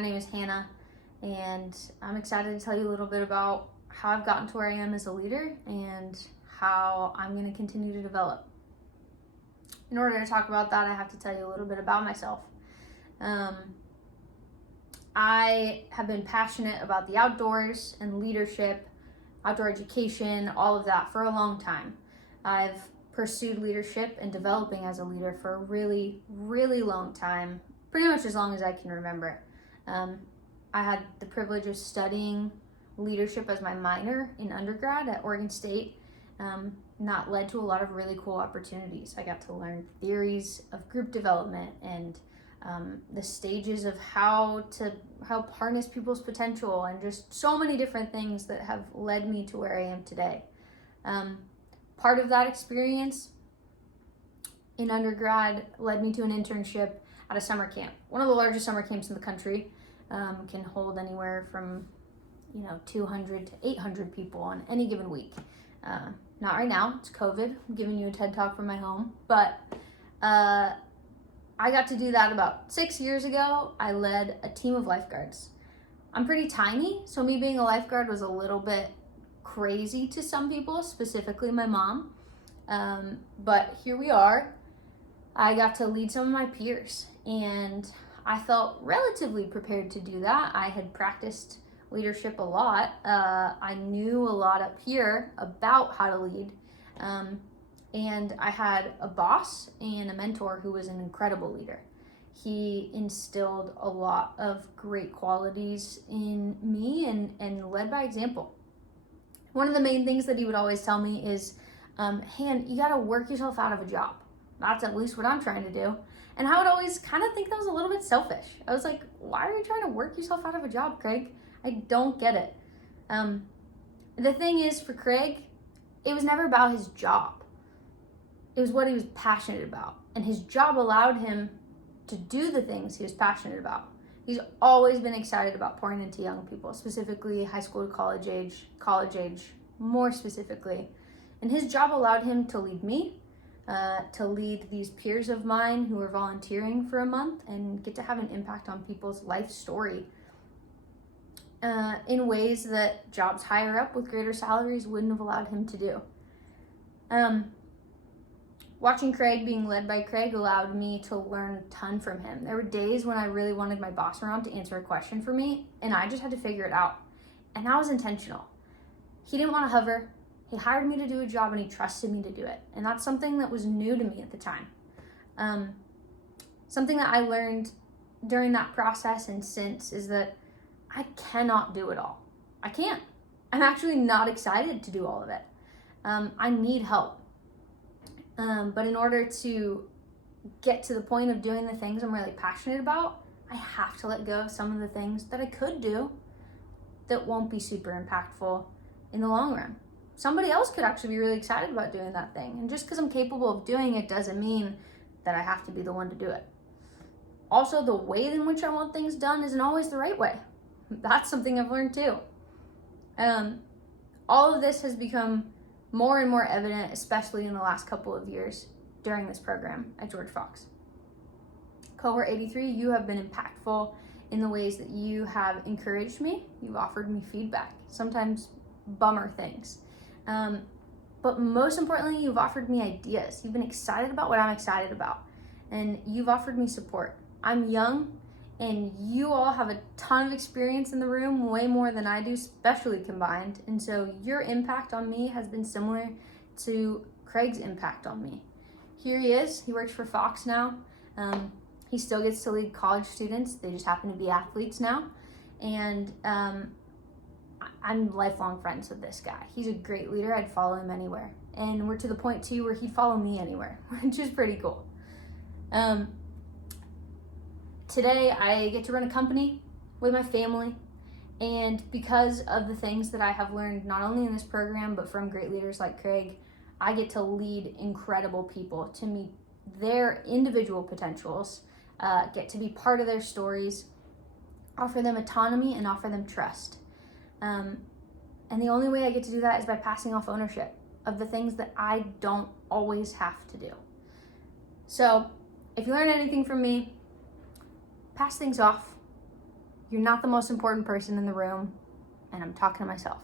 My name is Hannah, and I'm excited to tell you a little bit about how I've gotten to where I am as a leader and how I'm going to continue to develop. In order to talk about that, I have to tell you a little bit about myself. I have been passionate about the outdoors and leadership, outdoor education, all of that for a long time. I've pursued leadership and developing as a leader for a really, really long time, pretty much as long as I can remember. I had the privilege of studying leadership as my minor in undergrad at Oregon State. That led to a lot of really cool opportunities. I got to learn theories of group development and the stages of how to help harness people's potential, and just so many different things that have led me to where I am today. Part of that experience in undergrad led me to an internship at a summer camp. One of the largest summer camps in the country, can hold anywhere from 200 to 800 people on any given week. Not right now, it's COVID. I'm giving you a TED Talk from my home, but I got to do that about 6 years ago. I led a team of lifeguards. I'm pretty tiny, so me being a lifeguard was a little bit crazy to some people, specifically my mom. But here we are. I got to lead some of my peers, and I felt relatively prepared to do that. I had practiced leadership a lot. I knew a lot up here about how to lead. And I had a boss and a mentor who was an incredible leader. He instilled a lot of great qualities in me and led by example. One of the main things that he would always tell me is, hey, you gotta work yourself out of a job. That's at least what I'm trying to do. And I would always kind of think that was a little bit selfish. I was like, why are you trying to work yourself out of a job, Craig? I don't get it. The thing is, for Craig, it was never about his job. It was what he was passionate about. And his job allowed him to do the things he was passionate about. He's always been excited about pouring into young people, specifically high school to college age more specifically. And his job allowed him to lead me, to lead these peers of mine who were volunteering for a month and get to have an impact on people's life story in ways that jobs higher up with greater salaries wouldn't have allowed him to do. Watching Craig being led by Craig allowed me to learn a ton from him. There were days when I really wanted my boss around to answer a question for me, and I just had to figure it out. And that was intentional. He didn't want to hover. He hired me to do a job, and he trusted me to do it. And that's something that was new to me at the time. Something that I learned during that process and since is that I cannot do it all. I can't. I'm actually not excited to do all of it. I need help. But in order to get to the point of doing the things I'm really passionate about, I have to let go of some of the things that I could do that won't be super impactful in the long run. Somebody else could actually be really excited about doing that thing. And just because I'm capable of doing it doesn't mean that I have to be the one to do it. Also, the way in which I want things done isn't always the right way. That's something I've learned too. All of this has become more and more evident, especially in the last couple of years during this program at George Fox. Cohort 83, you have been impactful in the ways that you have encouraged me. You've offered me feedback, sometimes bummer things. But most importantly, you've offered me ideas. You've been excited about what I'm excited about. And you've offered me support. I'm young, and you all have a ton of experience in the room, way more than I do, especially combined. And so your impact on me has been similar to Craig's impact on me. Here he is. He works for Fox now. He still gets to lead college students. They just happen to be athletes now. And I'm lifelong friends with this guy. He's a great leader. I'd follow him anywhere. And we're to the point too where he'd follow me anywhere, which is pretty cool. Today, I get to run a company with my family, and because of the things that I have learned, not only in this program, but from great leaders like Craig, I get to lead incredible people to meet their individual potentials, get to be part of their stories, offer them autonomy, and offer them trust. And the only way I get to do that is by passing off ownership of the things that I don't always have to do. So if you learn anything from me, pass things off. You're not the most important person in the room, and I'm talking to myself.